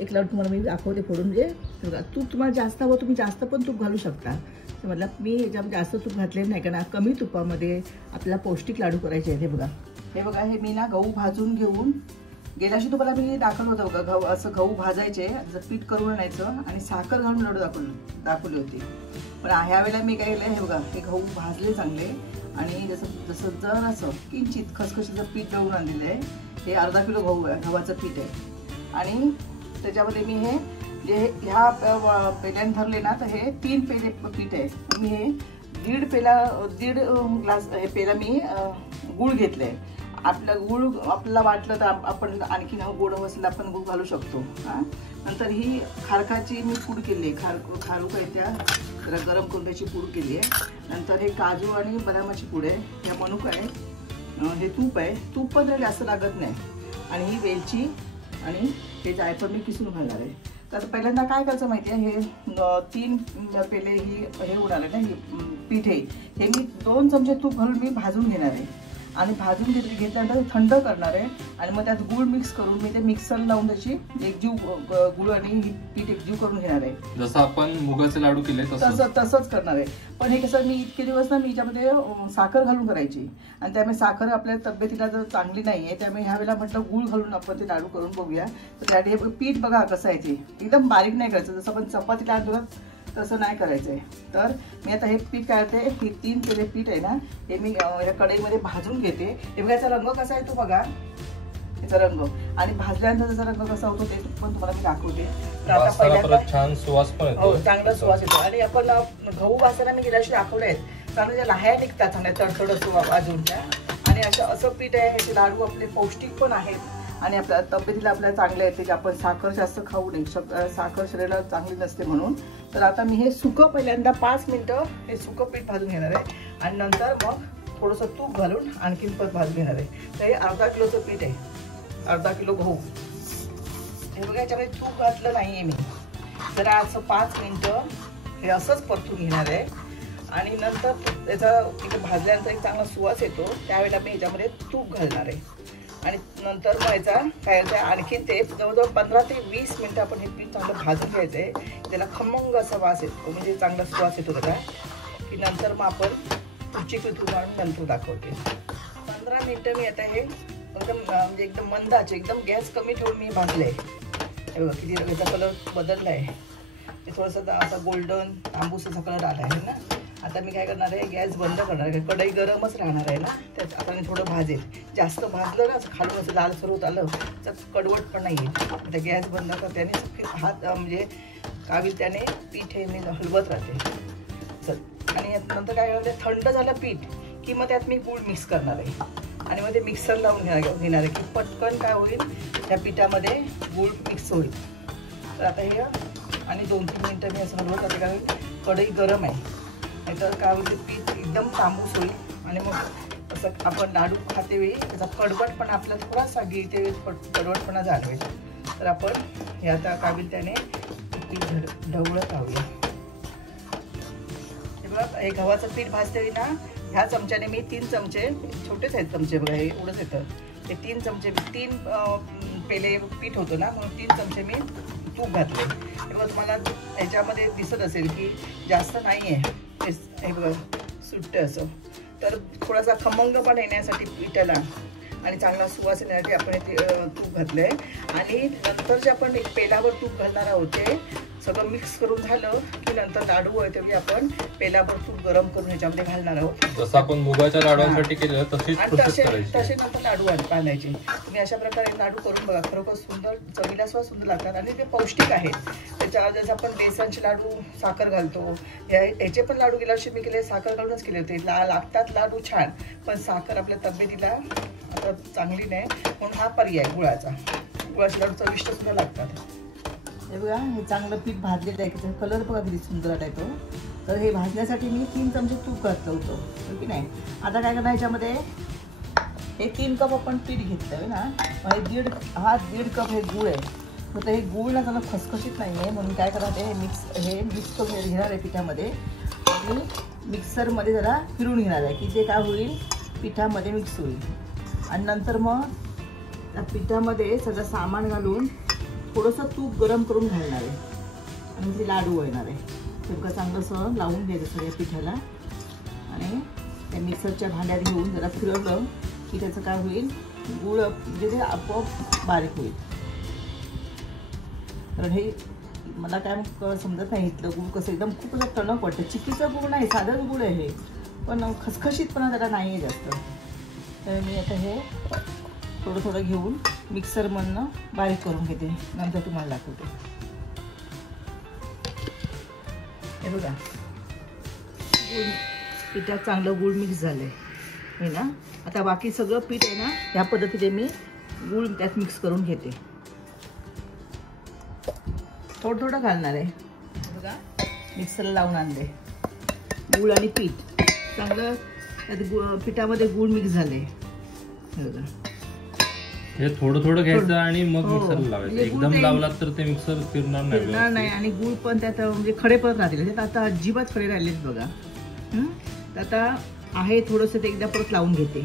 एक लाडू तुम्हाला मी दाखवते फोडून. म्हणजे बघा, तूप तुम्हाला जास्त हवं तुम्ही जास्त पण तूप घालू शकता. मतलब मी याच्यामध्ये जास्त तूप घातलेलं नाही, कारण कमी तुपामध्ये आपल्याला पौष्टिक लाडू करायचे आहेत. हे बघा हे मी ना गहू भाजून घेऊन, गेल्याशी तुम्हाला मी दाखवलं होतं बघा, गहू असं गहू भाजायचे, पीठ करून आणायचं आणि साखर घालून लाडू दाखवली होती. पण ह्या वेळेला मी काय केलं, हे बघा हे गहू भाजले चांगले आणि जसं जर असं किंचित खसखशीचं पीठ दळून आणलेलं आहे. हे अर्धा किलो गव्हाचं पीठ आहे आणि त्याच्यामध्ये मी हे जे ह्या पेल्याने धरले ना, तर हे 3 पेले पीठ आहे. मी हे दीड ग्लास हे पेला मी गूळ घेतलं आहे. आपला गूळ आपल्याला वाटलं तर आपण आणखी गोड असेल आपण गूळ घालू शकतो. नंतर ही खारकाची मी पूड केली आहे. खारू काय त्या जरा गरम करून त्याची पूड केली आहे. नंतर हे काजू आणि बदामाची पूड आहे. ह्या मनुका आहे. हे तूप आहे. तूप पण जास्त लागत नाही. आणि ही वेलची आणि हे जायफळ मी किसून घालणार आहे. तर पहिल्यांदा काय करायचं माहिती आहे, हे 3 पेले हे उडाले ना, ही पीठ हे मी 2 चमचे तूप घालून मी भाजून घेणार आहे. आणि भाजून घेतल्यानंतर थंड करणार आहे आणि मग त्यात गूळ मिक्स करून मी ते मिक्सर लावून त्याची एकजीव गूळ आणि पीठ एकजीव करून घेणार आहे. जसं आपण मुगाचे लाडू केले तसंच करणार आहे. पण हे कसं, मी इतके दिवस ना मी याच्यामध्ये साखर घालून करायची आणि त्यामुळे साखर आपल्या तब्येतीला जर चांगली नाही आहे, त्यामुळे ह्या वेळेला म्हटलं गूळ घालून आपण ते लाडू करून बघूया. तर त्यासाठी हे पीठ बघा कसं आहे, ते एकदम बारीक नाही करायचं, जसं आपण चपातीला आणतो तसं नाही करायचं आहे. तर मी आता हे पीठ काय करते, हे 3 पेले पीठ आहे ना, हे मी या कढईमध्ये भाजून घेते. हे बघा याचा रंग कसा आहे तो बघा, याचा रंग आणि भाजल्यानंतर त्याचा रंग कसा होतो ते पण तुम्हाला मी दाखवते. तर आता पहिल्यांदा छान सुवास पण येतो. हो, चांगला सुवास येतो. आणि आपण गहू भाजताना मी गेल्याशी दाखवले आहेत, चांगल्या ज्या लाह्या निघतात चांगल्या तडतड वाजूनच्या. आणि असं पीठ आहे. ह्याचे लाडू आपले पौष्टिक पण आहेत आणि आपल्या तब्येतीला आपल्याला चांगले येते की आपण साखर जास्त खाऊ नये, साखर शरीराला चांगली नसते म्हणून. तर आता मी हे सुकं पहिल्यांदा 5 मिनिटं हे सुकं पीठ भाजून घेणार आहे आणि नंतर मग थोडंसं तूप घालून आणखीन परत भाजून घेणार आहे. तर हे अर्धा किलोचं पीठ आहे, अर्धा किलो गहू. हे बघा याच्यामध्ये तूप घातलं नाही आहे मी. तर असं 5 मिनिटं हे असंच परतून घेणार आहे आणि नंतर त्याचा इथे भाजल्यानंतर एक चांगला सुवास येतो, त्यावेळेला मी ह्याच्यामध्ये तूप घालणार आहे. आणि नंतर मग याचा काय होतं, आणखीन ते जवळजवळ 15 ते 20 मिनिटं आपण हे पीठ चांगलं भाजून घ्यायचं आहे. त्याला खमंग असा वास येतो, म्हणजे चांगला सुवास येतो त्याचा. की नंतर मग आपण पुढची कृती काढून नंतर दाखवते. 15 मिनिटं मी आता हे एकदम म्हणजे एकदम मंद आचेवर एकदम गॅस कमी ठेवून मी भाजलं आहे. हे बघा किती याचा कलर बदलला आहे. ते थोडंसं असा गोल्डन तांबूसाचा कलर आला आहे ना. आता मी काय करणार आहे, गॅस बंद करणार आहे. कढई गरमच राहणार आहे ना, त्यात आपण थोडं भाजेल. जास्त भाजलं ना असं खालून असं लालसर होत आलं तर कडवट पण नाही येईल. आता गॅस बंद करते आणि हात म्हणजे कावील त्याने पीठ हे मी हलवत राहते. चल आणि नंतर काय करते, थंड झालं पीठ की मग त्यात मी गूळ मिक्स करणार आहे आणि मग ते मिक्सर लावून घेणार आहे की पटकन काय होईल, त्या पिठामध्ये गूळ मिक्स होईल. तर आता हे आणि 2-3 मिनिटं मी असं हलवत राहते, कारण कढई गरम आहे. नाहीतर काय होईल, पीठ एकदम तांबूस होईल आणि मग असं आपण लाडू खाते वेळी त्याचा कडवटपणा आपल्याला थोडासा गिळते कडवटपणा जाणवेल. तर आपण हे आता काबिल त्याने पीठ ढवळत राहूया. हे बघा हे गव्हाचं पीठ भाजते ना, ह्या चमच्याने मी 3 चमचे, छोटेच आहेत चमचे बघा, हे एवढंच येतं. हे 3 चमचे 3 पेले पीठ होतं ना, म्हणून 3 चमचे मी तूप घातले. हे बघा तुम्हाला ह्याच्यामध्ये दिसत असेल की जास्त नाही आहे, हे बघा सुट्टं असं. तर थोडासा खमंगपण येण्यासाठी पिठाला आणि चांगला सुवास येण्यासाठी आपण इथे तूप घातलं आहे. आणि नंतर जे आपण एक पेलावर तूप घालणार आहोत ते सगळं मिक्स करून झालं की नंतर लाडू आहे ते आपण पेलावर तूप गरम करून ह्याच्यामध्ये घालणार आहोत. जसं आपण मुगाच्या लाडूसाठी केलं तसे नंतर लाडू बांधायचे. तुम्ही अशा प्रकारे लाडू करून बघा, खरोखर सुंदर, चवीला सुद्धा सुंदर लागतात आणि ते पौष्टिक आहेत. त्याच्या जसं आपण बेसनचे लाडू साखर घालतो, ह्याचे पण लाडू गेल्या वर्षी मी केले साखर घालूनच केले होते. लागतात लाडू छान, पण साखर आपल्या तब्येतीला आता चांगली नाही म्हणून हा पर्याय गुळाचा. गुळाचे लाडू चविष्ट सुद्धा लागतात. हे बघा हे चांगलं पीठ भाजलेलं आहे, त्याचा कलर बघा किती सुंदर आहे तो. तर हे भाजण्यासाठी मी 3 चमचे तूप घातलं होतं की नाही. आता काय करणार, ह्याच्यामध्ये हे 3 कप आपण पीठ घेतलं आहे ना, हे 1.5 कप हे गूळ आहे. तर हे गूळ ना त्याला खसखशीत नाही आहे म्हणून काय करणार, हे मिक्स करून घेणार आहे पिठामध्ये आणि मिक्सरमध्ये जरा फिरून घेणार आहे की ते काय होईल, पिठामध्ये मिक्स होईल. आणि नंतर मग त्या पिठामध्ये सगळं सामान घालून थोडंसं तूप गरम करून घालणार आहे आणि ते लाडू वळणार आहे. ते बघा चांगलं असं लावून घ्यायचं सगळ्या पिठाला आणि त्या मिक्सरच्या भांड्यात घेऊन जरा फिरवलं की त्याचं काय होईल, गूळ म्हणजे ते आपोआप बारीक होईल. कारण हे मला काय समजत नाही इथलं गूळ कसं एकदम खूप असं टणक वाटतं. चिक्कीचं गूळ नाही, साधंच गूळ आहे हे, पण खसखशीतपणा जरा नाही आहे जास्त. तर मी आता हे थोडं थोडं घेऊन मिक्सरमधनं बारीक करून घेते, नंतर तुम्हाला दाखवते. हे बघा गूळ पिठात चांगलं गूळ मिक्स झालं आहे ना. आता बाकी सगळं पीठ आहे ना ह्या पद्धतीने मी गूळ त्यात मिक्स करून घेते. थोडं थोडं घालणार आहे. बघा मिक्सरला लावून आणले गूळ आणि पीठ चांगलं त्यात पिठामध्ये गूळ मिक्स झाले. बघा हे थोडं थोडं घ्यायचं आणि मग मिक्सरला लावायचं. म्हणजे एकदम लावलात तर ते मिक्सर फिरणार नाही आणि गूळ पण त्यात म्हणजे खडे परत राहतील. त्यात आता अजिबात खडे राहिलेत बघा. आता आहे थोडंसं ते एकदा परत लावून घेते.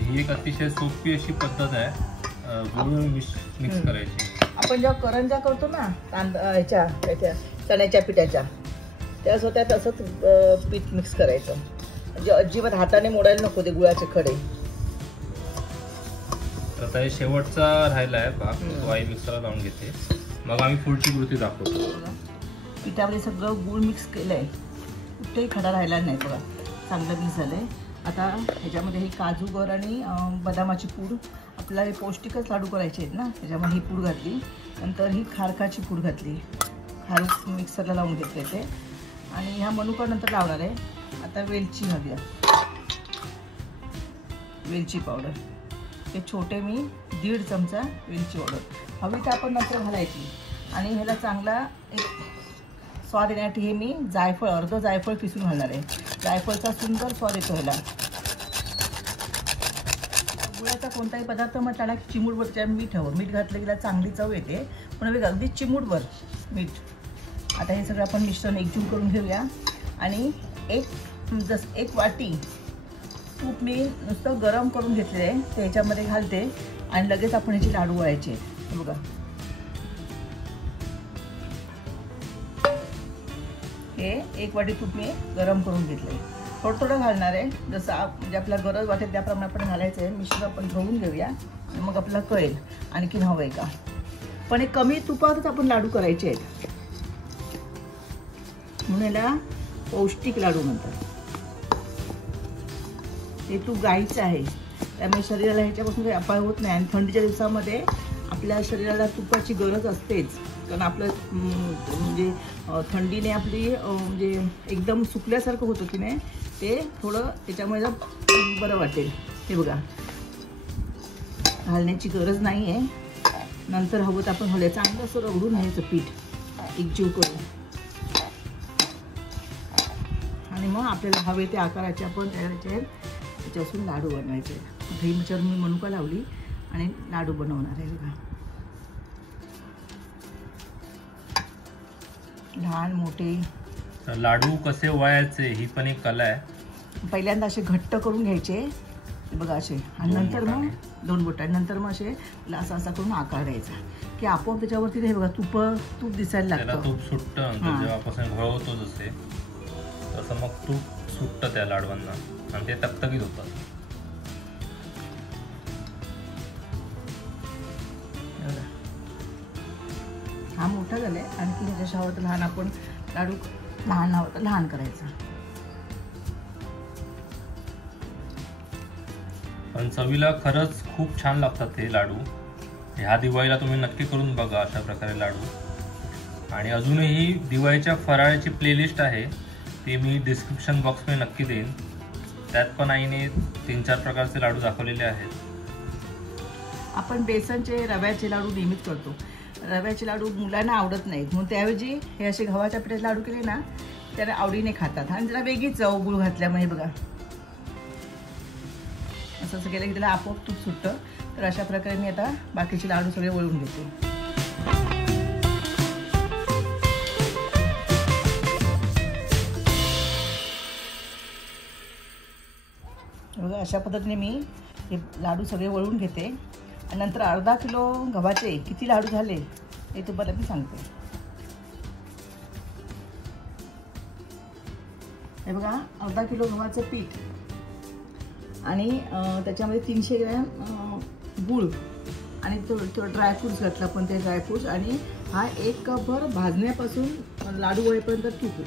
ही एक अतिशय सोपी अशी पद्धत आहे गूळ मिक्स करायची. आपण जेव्हा करंजा करतो ना ह्याच्या चण्याच्या पिठाच्या, त्या स्वतः तसंच पीठ मिक्स करायचं. म्हणजे अजिबात हाताने मोडायला नको ते गुळाचे खडे. आता हे शेवटचा राहिला आहे भाग, तो आई मिक्सरला लावून घेते, मग आम्ही पुढची कृती दाखवतो. पिठामध्ये सगळं गूळ मिक्स केलंय, कुठेही खडा राहिला नाही बघा, चांगलं मिक्स झालंय. आता ह्याच्यामध्ये ही काजूगर आणि बदामाची पूड, आपल्याला हे पौष्टिकच लाडू करायचे आहेत ना, त्याच्यामध्ये ही पूड घातली. नंतर ही खारकाची पूड घातली, खारूक मिक्सरला लावून घेतले ते. आणि ह्या मनुका नंतर लावणार आहे. आता वेलची हवी आहे, वेलची पावडर हे छोटे मी 1.5 चमचा वेलची पावडर हवी तर आपण नंतर घालायची. आणि ह्याला चांगला एक स्वाद येण्यासाठी हे मी जायफळ, अर्ध जायफळ पिसून घालणार आहे. जायफळचा सुंदर स्वाद येतो ह्याला. गुळाचा कोणताही पदार्थ म्हटला ना चिमूटभर मीठ हवं. मीठ घातलं की चांगली चव येते, पण अगदी चिमूटभर मीठ. आता हे सगळं आपण मिश्रण एकजीव करून घेऊया. आणि एक वाटी तूप मी नुसतं गरम करून घेतलेलं आहे, ते ह्याच्यामध्ये घालते आणि लगेच आपण ह्याचे लाडू वळायचे. बघा हे 1 वाटी तूप मी गरम करून घेतलं आहे. थोडं थोडं घालणार आहे, जसं म्हणजे आपल्याला गरज वाटेल त्याप्रमाणे आपण घालायचं आहे. मिश्रण आपण घेऊन घेऊया, मग आपल्याला कळेल आणखीन हवं आहे का. पण हे कमी तुपातच आपण लाडू करायचे आहेत, म्हणून याला पौष्टिक लाडू म्हणतात. हे तूप गाईचं आहे, त्यामुळे शरीराला ह्याच्यापासून काही अपाय होत नाही. आणि थंडीच्या दिवसामध्ये आपल्या शरीराला तुपाची गरज असतेच, कारण आपलं म्हणजे थंडीने आपली म्हणजे एकदम सुकल्यासारखं होतं की नाही, ते थोडं त्याच्यामुळे बरं वाटेल. हे बघा घालण्याची गरज नाही आहे, नंतर हवं तर आपण हवं चांगलं असं रगडून घ्यायचं पीठ एकजीव करून. आणि मग आपल्याला हवे ते आकाराचे आपण त्याच्यापासून लाडू बनवायचे. दहीच्यावर मी मनुका लावली आणि लाडू बनवणार आहे. बघा लहान मोठे लाडू कसे वळायचे ही पण एक कला आहे. पहिल्यांदा असे घट्ट करून घ्यायचे बघा असे, आणि नंतर मग 2 बोटाने नंतर मग असे असा असा करून आकार द्यायचा की आपोआप त्याच्यावरती हे बघा तूप दिसायला लागतं. तूप सुटतं जेव्हा आपण घळवतो जसे तसं मग तूप सुटतं त्या लाडवांना आणि ते तकतकीत होतात. हा मोठा झालाय, आणखी ह्याच्या हवं तर लहान आपण लाडू लहान हवं तर लहान करायचं. पण चवीला खरंच खूप छान लागतात हे लाडू. ह्या दिवाळीला तुम्ही नक्की करून बघा अशा प्रकारे लाडू. आणि अजूनही दिवाळीच्या फराळाची प्लेलिस्ट आहे, ती मी डिस्क्रिप्शन बॉक्समध्ये नक्की देईन. त्यात पण आईने 3-4 प्रकारचे लाडू दाखवलेले आहेत. आपण बेसनचे रव्याचे लाडू नेहमीच करतो. रव्याचे लाडू मुलांना आवडत नाहीत, म्हणून त्याऐवजी हे असे गव्हाच्या पिठाचे लाडू केले ना त्याला आवडीने खातात. आणि त्याला वेगळीच चव गुळ घातल्यामुळे बघा असं केलं की त्याला आपोआप तूप सुटतं. तर अशा प्रकारे मी आता बाकीचे लाडू सगळे वळून घेते. बघा अशा पद्धतीने मी हे लाडू सगळे वळून घेते. आणि नंतर अर्धा किलो गव्हाचे किती लाडू झाले हे तुम्हाला मी सांगते. हे बघा, अर्धा किलो गव्हाचं पीठ आणि त्याच्यामध्ये 300 ग्रॅम गूळ आणि थोडं ड्रायफ्रूट्स घातलं आपण, ते ड्रायफ्रूट्स, आणि हा 1 कपभर भाजण्यापासून लाडू वळेपर्यंत तूप,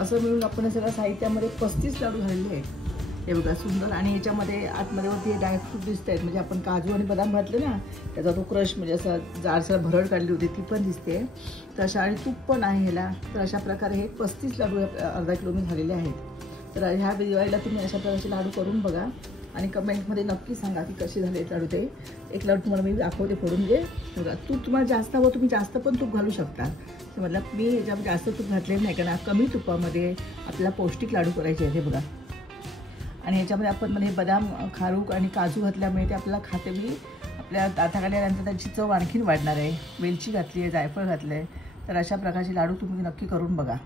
असं मिळून आपण हे सगळ्या साहित्यामध्ये 35 लाडू घातलेले आहेत. हे बघा सुंदर. आणि याच्यामध्ये आतमध्ये वरती ड्रायफ्रूट दिसत आहेत, म्हणजे आपण काजू आणि बदाम घातले ना, त्याचा तो क्रश, म्हणजे असं जाडसर भरड काढली होती ती पण दिसते तशा, आणि तूप पण आहे ह्याला. तर अशा प्रकारे हे 35 लाडू अर्धा किलो मी झालेले आहेत. तर ह्या दिवाळीला तुम्ही अशा प्रकारचे लाडू करून बघा आणि कमेंटमध्ये नक्की सांगा की कसे झाले लाडू ते. एक लाडू तुम्हाला मी दाखवते फोडून, म्हणजे बघा, तूप तुम्हाला जास्त हवं तुम्ही जास्त पण तूप घालू शकता. मतलब मी याच्यामध्ये जास्त तूप घातलेलं नाही, कारण कमी तुपामध्ये आपल्याला पौष्टिक लाडू करायचे आहेत. हे बघा, आणि याच्यामध्ये आपण मध्ये बदाम, खारूक आणि काजू घातल्यामुळे ते आपल्याला खाते बी आपल्या दाताखाली आल्यानंतर त्याची चव आणखीन वाढणार आहे. वेलची घातली आहे, जायफळ घातलं आहे. तर अशा प्रकारचे लाडू तुम्ही नक्की करून बघा.